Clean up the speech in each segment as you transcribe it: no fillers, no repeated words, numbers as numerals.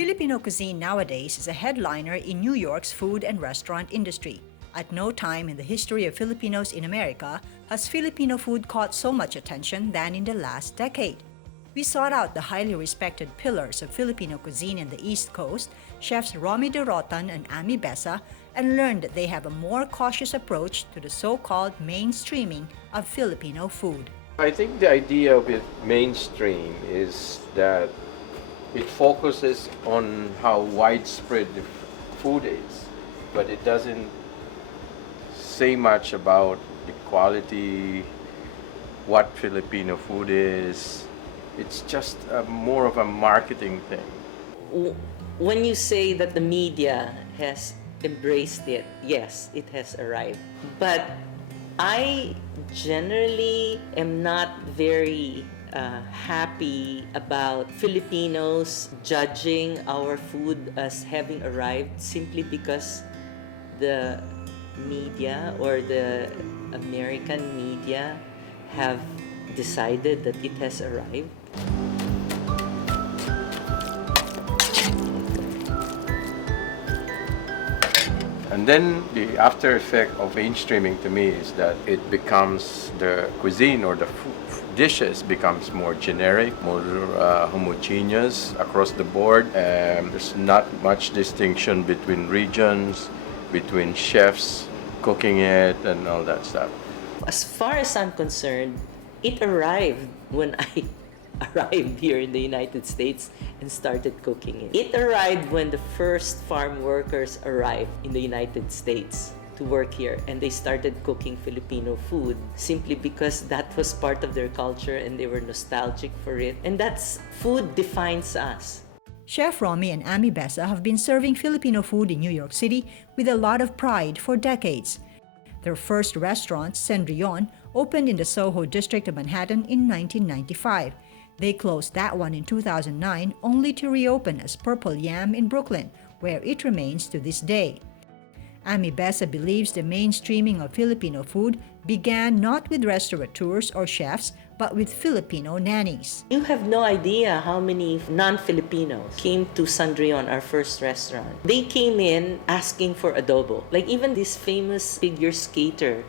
Filipino cuisine nowadays is a headliner in New York's food and restaurant industry. At no time in the history of Filipinos in America has Filipino food caught so much attention than in the last decade. We sought out the highly respected pillars of Filipino cuisine in the East Coast, chefs Romy Dorotan and Amy Besa, and learned that they have a more cautious approach to the so-called mainstreaming of Filipino food. I think the idea with mainstream is that it focuses on how widespread the food is, but it doesn't say much about the quality, what Filipino food is. It's just more of a marketing thing. When you say that the media has embraced it, yes, it has arrived. But I generally am not very happy about Filipinos judging our food as having arrived simply because the media or the American media have decided that it has arrived. And then the after effect of mainstreaming to me is that it becomes the cuisine or the dishes becomes more generic, more homogeneous across the board. There's not much distinction between regions, between chefs cooking it and all that stuff. As far as I'm concerned, it arrived when I arrived here in the United States and started cooking it. It arrived when the first farm workers arrived in the United States to work here, and they started cooking Filipino food simply because that was part of their culture and they were nostalgic for it. And that's food defines us. Chef Romy and Amy Besa have been serving Filipino food in New York City with a lot of pride for decades. Their first restaurant, Cendrillon, opened in the Soho district of Manhattan in 1995. They closed that one in 2009 only to reopen as Purple Yam in Brooklyn, where it remains to this day. Amy Besa believes the mainstreaming of Filipino food began not with restaurateurs or chefs, but with Filipino nannies. You have no idea how many non-Filipinos came to Cendrillon, our first restaurant. They came in asking for adobo. Like even this famous figure skater,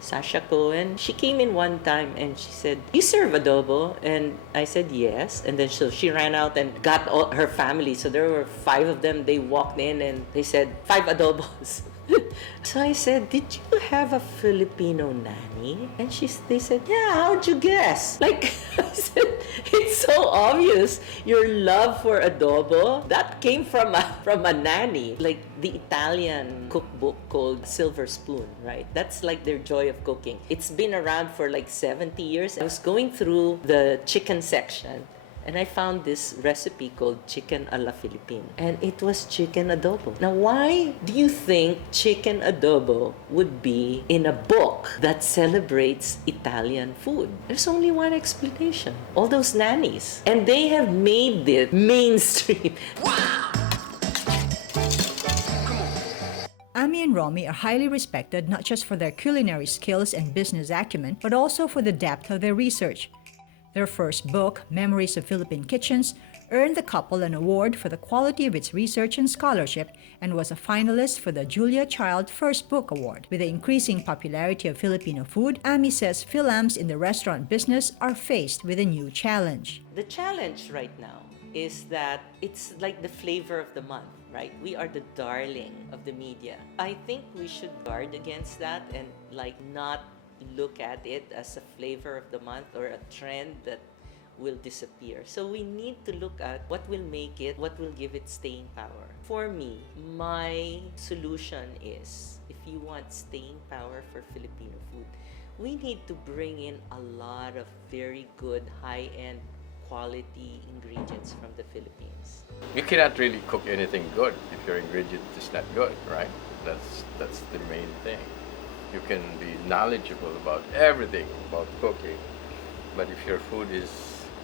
Sasha Cohen, she came in one time and she said, "You serve adobo?" And I said, "Yes." And then she ran out and got all her family. So there were 5 of them. They walked in and they said, 5 adobos. So I said, "Did you have a Filipino nanny?" And they said, "Yeah, how'd you guess?" Like, I said, it's so obvious. Your love for adobo, that came from a nanny. Like the Italian cookbook called Silver Spoon, right? That's like their joy of cooking. It's been around for like 70 years. I was going through the chicken section, and I found this recipe called chicken a la Filipina. And it was chicken adobo. Now, why do you think chicken adobo would be in a book that celebrates Italian food? There's only one explanation. All those nannies. And they have made it mainstream. Wow! Amy and Romy are highly respected not just for their culinary skills and business acumen, but also for the depth of their research. Their first book, Memories of Philippine Kitchens, earned the couple an award for the quality of its research and scholarship and was a finalist for the Julia Child First Book Award. With the increasing popularity of Filipino food, Amy says Philams in the restaurant business are faced with a new challenge. The challenge right now is that it's like the flavor of the month, right? We are the darling of the media. I think we should guard against that and not look at it as a flavor of the month or a trend that will disappear. So we need to look at what will make it, what will give it staying power. For me, my solution is, if you want staying power for Filipino food, we need to bring in a lot of very good, high-end, quality ingredients from the Philippines. You cannot really cook anything good if your ingredient is not good, right? That's the main thing. You can be knowledgeable about everything about cooking, but if your food is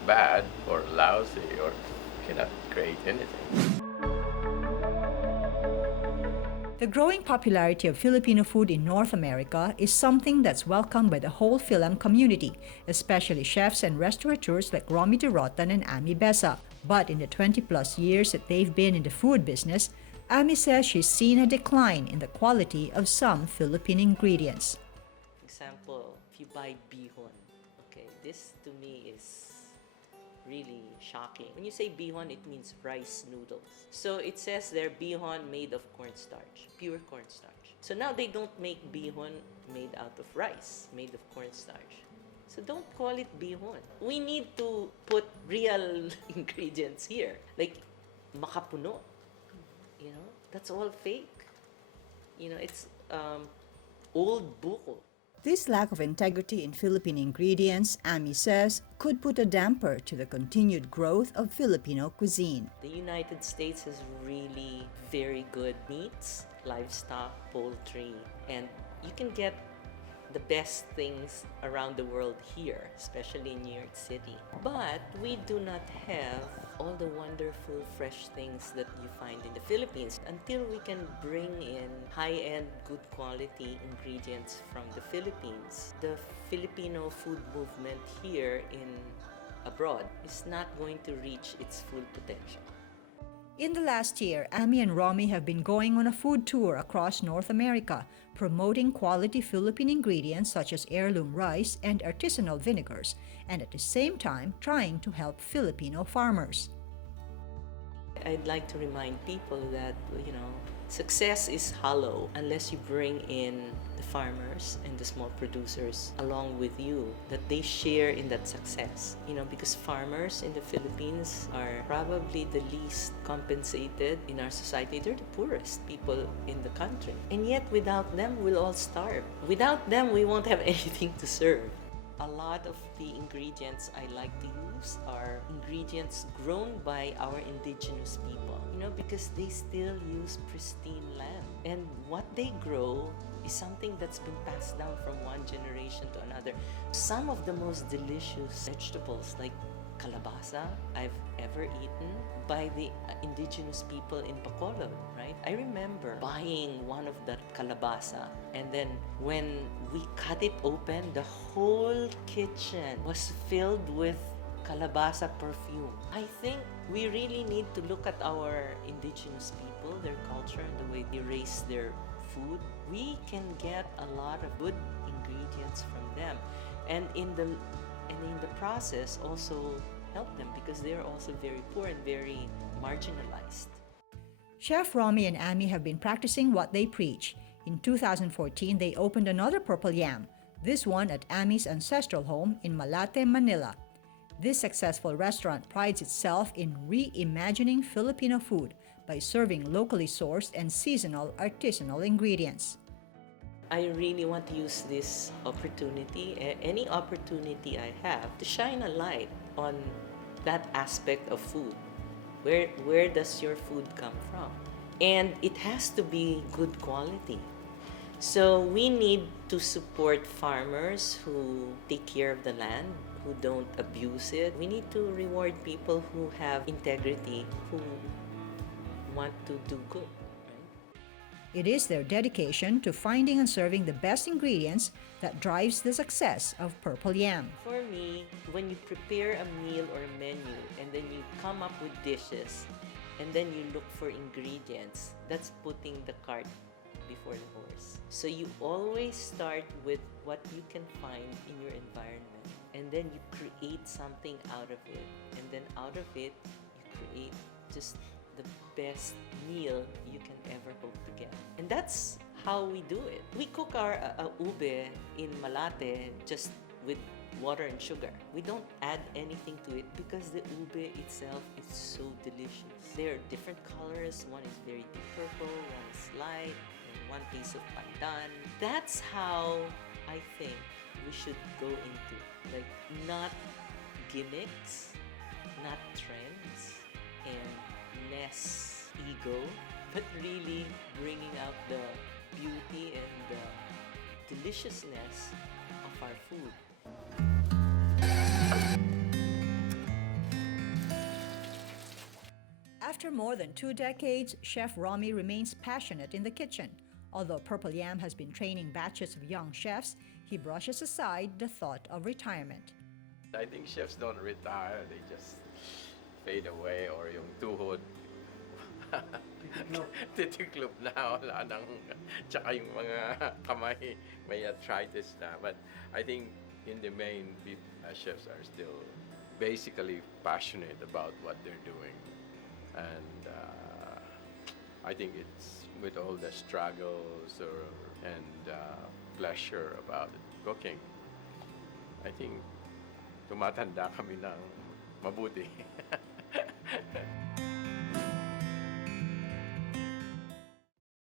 bad or lousy, or you cannot create anything. The growing popularity of Filipino food in North America is something that's welcomed by the whole Philam community, especially chefs and restaurateurs like Romy, Dorotan, and Amy Besa. But in the 20-plus years that they've been in the food business, Amy says she's seen a decline in the quality of some Philippine ingredients. Example, if you buy bihon, okay, this to me is really shocking. When you say bihon, it means rice noodles. So it says they're bihon made of cornstarch, pure cornstarch. So now they don't make bihon made out of rice, made of cornstarch. So don't call it bihon. We need to put real ingredients here, like makapuno. You know, that's all fake. You know, it's old buko. This lack of integrity in Philippine ingredients, Amy says, could put a damper to the continued growth of Filipino cuisine. The United States has really very good meats, livestock, poultry, and you can get the best things around the world here, especially in New York City. But we do not have all the wonderful fresh things that you find in the Philippines. Until we can bring in high-end, good quality ingredients from the Philippines, the Filipino food movement here in abroad is not going to reach its full potential. In the last year, Amy and Romy have been going on a food tour across North America, promoting quality Philippine ingredients such as heirloom rice and artisanal vinegars, and at the same time trying to help Filipino farmers. I'd like to remind people that, you know, success is hollow unless you bring in the farmers and the small producers along with you, that they share in that success. You know, because farmers in the Philippines are probably the least compensated in our society. They're the poorest people in the country. And yet, without them, we'll all starve. Without them, we won't have anything to serve. A lot of the ingredients I like to use are ingredients grown by our indigenous people, you know, because they still use pristine land. And what they grow is something that's been passed down from one generation to another. Some of the most delicious vegetables, like kalabasa, I've ever eaten by the indigenous people in Bacolod, right? I remember buying one of that kalabasa, and then when we cut it open, the whole kitchen was filled with kalabasa perfume. I think we really need to look at our indigenous people, their culture, and the way they raise their food. We can get a lot of good ingredients from them, and in the process also help them, because they're also very poor and very marginalized. Chef Romy and Amy have been practicing what they preach. In 2014, they opened another Purple Yam, this one at Amy's ancestral home in Malate, Manila. This successful restaurant prides itself in reimagining Filipino food by serving locally sourced and seasonal artisanal ingredients. I really want to use this opportunity, any opportunity I have, to shine a light on that aspect of food. Where does your food come from? And it has to be good quality. So we need to support farmers who take care of the land, who don't abuse it. We need to reward people who have integrity, who want to do good. It is their dedication to finding and serving the best ingredients that drives the success of Purple Yam. For me, when you prepare a meal or a menu and then you come up with dishes and then you look for ingredients, that's putting the cart before the horse. So you always start with what you can find in your environment, and then you create something out of it, and then out of it you create just the best meal you can ever hope to get. And that's how we do it. We cook our ube in Malate just with water and sugar. We don't add anything to it because the ube itself is so delicious. There are different colors. One is very deep purple, one is light, and one piece of pandan. That's how I think we should go into, like, not gimmicks, not trends, and less ego, but really bringing out the beauty and the deliciousness of our food. After After more than 2 decades, Chef Romy remains passionate in the kitchen. Although Purple Yam has been training batches of young chefs, he brushes aside the thought of retirement. I think chefs don't retire, they just fade away or yung tuhod. Titiklop na, wala nang, tsaka yung mga kamay may arthritis na. But I think in the main, chefs are still basically passionate about what they're doing. And I think it's with all the struggles and pleasure about cooking. I think tumatanda kami ng mabuti.